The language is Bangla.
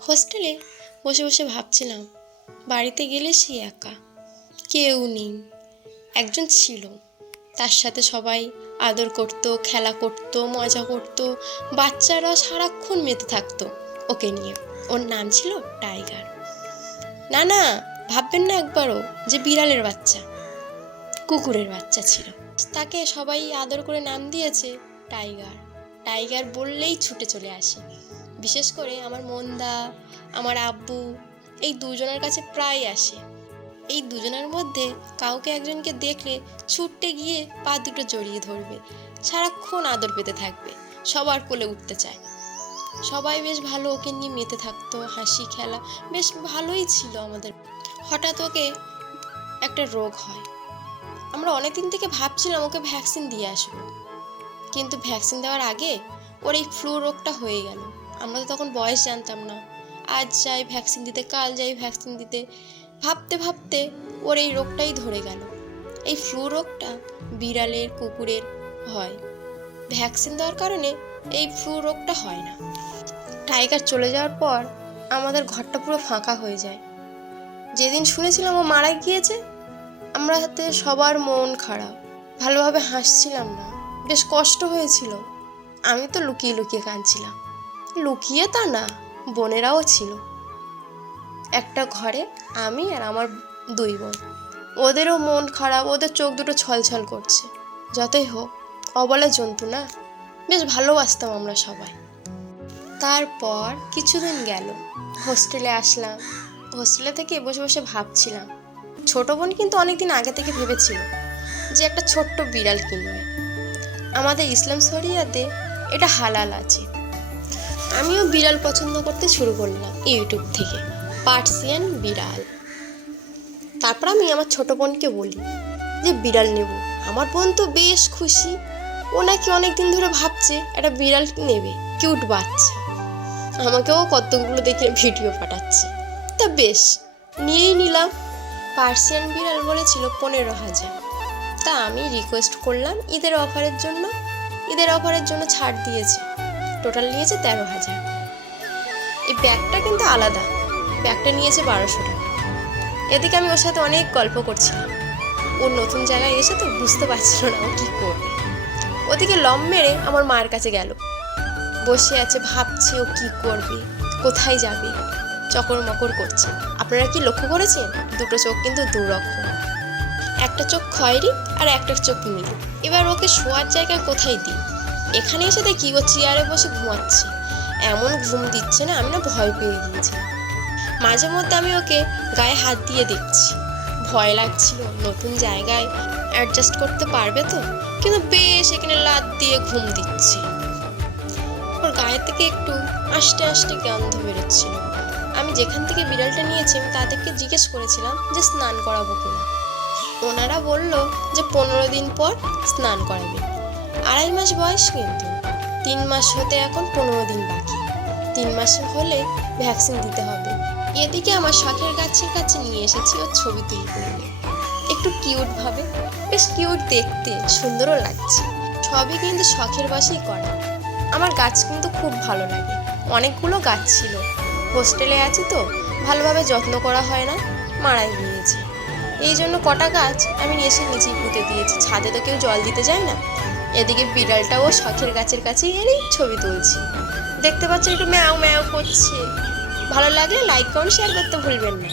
হোস্টেলে বসে বসে ভাবছিলাম, বাড়িতে গেলে সে একা, কেউ নেই, একজন ছিল। তার সাথে সবাই আদর করতো, খেলা করতো, মজা করতো, বাচ্চারা সারাক্ষণ মেতে থাকতো ওকে নিয়ে। ওর নাম ছিল টাইগার। না না, ভাববেন না একবারও যে বিড়ালের বাচ্চা, কুকুরের বাচ্চা ছিল। তাকে সবাই আদর করে নাম দিয়েছে টাইগার। টাইগার বললেই ছুটে চলে আসে। বিশেষ করে আমার মন্দা, আমার আব্বু, এই দুজনের কাছে প্রায় আসে। এই দুজনের মধ্যে কাউকে একজনকে দেখলে ছুটতে গিয়ে পা দুটো জড়িয়ে ধরবে, সারাক্ষণ আদর পেতে থাকবে, সবার কোলে উঠতে চায়। সবাই বেশ ভালো ওকে নিয়ে মেতে থাকতো, হাসি, খেলা, বেশ ভালোই ছিল আমাদের। হঠাৎ ওকে একটা রোগ হয়। আমরা অনেকদিন থেকে ভাবছিলাম ওকে ভ্যাকসিন দিয়ে আসব। কিন্তু ভ্যাকসিন দেওয়ার আগে ওর এই ফ্লু রোগটা হয়ে গেল। আমরা তো তখন বয়স জানতাম না। আজ যাই ভ্যাকসিন দিতে, কাল যাই ভ্যাকসিন দিতে, ভাবতে ভাবতে ওর এই রোগটাই ধরে গেল। এই ফ্লু রোগটা বিড়ালের, কুকুরের হয়। ভ্যাকসিন দেওয়ার কারণে এই ফ্লু রোগটা হয় না। টাইগার চলে যাওয়ার পর আমাদের ঘরটা পুরো ফাঁকা হয়ে যায়। যেদিন শুনেছিলাম ও মারা গিয়েছে, আমরা হাতে সবার মন খারাপ। ভালোভাবে হাসছিলাম না। বেশ কষ্ট হয়েছিল। আমি তো লুকিয়ে লুকিয়ে কাঁদছিলাম। লুকিয়ে তা না, বোনেরাও ছিল। একটা ঘরে আমি আর আমার দুই বোন। ওদেরও মন খারাপ, ওদের চোখ দুটো ছলছল করছে। যতই হোক, অবলা জন্তু না? বেশ ভালোবাসতাম আমরা সবাই। তারপর কিছুদিন গেল। হোস্টেলে আসলাম। হোস্টেলে থেকে বসে বসে ভাবছিলাম, ছোট বোন কিন্তু অনেকদিন আগে থেকে ভেবেছিল যে একটা ছোট্ট বিড়াল কিনবে। আমাদের ইসলাম শরিয়াতে এটা হালাল আছে। আমিও বিড়াল পছন্দ করতে শুরু করলাম ইউটিউব থেকে। পার্সিয়ান বিড়াল। তারপর আমি আমার ছোট বোনকে বলি যে, বিড়াল নেব। আমার বোন তো বেশ খুশি। ও নাকি অনেকদিন ধরে ভাবছে একটা বিড়াল নেবে। কিউট বাচ্চা। আমাকেও কতগুলো দেখে ভিডিও পাঠাচ্ছে। তা বেশ, নিয়েই নিলাম। পার্সিয়ান বিড়াল বলেছিল পনেরো হাজার। তা আমি রিকোয়েস্ট করলাম ঈদের অফারের জন্য। ঈদের অফারের জন্য ছাড় দিয়েছে। টোটাল নিয়েছে তেরো হাজার। এই ব্যাগটা কিন্তু আলাদা। ব্যাগটা নিয়েছে বারোশো টাকা। এদিকে আমি ওর সাথে অনেক গল্প করছিলাম। ওর নতুন জায়গায় এসে তো বুঝতে পারছিল না ও কী করবে। ওদিকে লম মেরে আমার মার কাছে গেল। বসে আছে, ভাবছে ও কী করবে, কোথায় যাবে চকর মকর করছে। আপনারা কি লক্ষ্য করেছেন? দুটো চোখ কিন্তু দুরকম। একটা চোখ খয়েরি আর একটা চোখ নীল। এবার ওকে শোয়ার জায়গা কোথায় দিই? এখানে এসে দেখি ও চেয়ারে বসে ঘুমাচ্ছে। এমন ঘুম দিচ্ছে না, আমি না ভয় পেয়ে গিয়েছিলাম মাঝে মধ্যে আমি ওকে গায়ে হাত দিয়ে দেখছি। ভয় লাগছিল, নতুন জায়গায় অ্যাডজাস্ট করতে পারবে তো? কিন্তু বেশ এখানে লাত দিয়ে ঘুম দিচ্ছে। ওর গায়ে থেকে একটু আস্তে আস্তে গন্ধ বেরোচ্ছিল। আমি যেখান থেকে বিড়ালটা নিয়েছি, আমি তাদেরকে জিজ্ঞেস করেছিলাম যে স্নান করাবো কিনা। ওনারা বলল যে পনেরো দিন পর স্নান করাবে। আড়াই মাস বয়স কিন্তু। তিন মাস হতে এখন পনেরো দিন বাকি। তিন মাস হলে ভ্যাকসিন দিতে হবে। এদিকে আমার শখের গাছের কাছে নিয়ে এসেছি ওর ছবি তুলতে। একটু কিউট ভাবে। বেশ কিউট দেখতে, সুন্দরও লাগছে। সবই কিন্তু শখের বসেই করা। আমার গাছ কিন্তু খুব ভালো লাগে। অনেকগুলো গাছ ছিল। হোস্টেলে আছি তো, ভালোভাবে যত্ন করা হয় না, মারাই গিয়েছে। এই জন্য কটা গাছ আমি এসে নিচেই পুঁতে দিয়েছি। ছাদে তো কেউ জল দিতে যায় না। এদিকে বিড়ালটাও শখের গাছের কাছেই এনেই ছবি তুলছি। দেখতে পাচ্ছেন একটু ম্যাও ম্যাও করছে। ভালো লাগলে লাইক কমেন্ট শেয়ার করতে ভুলবেন না।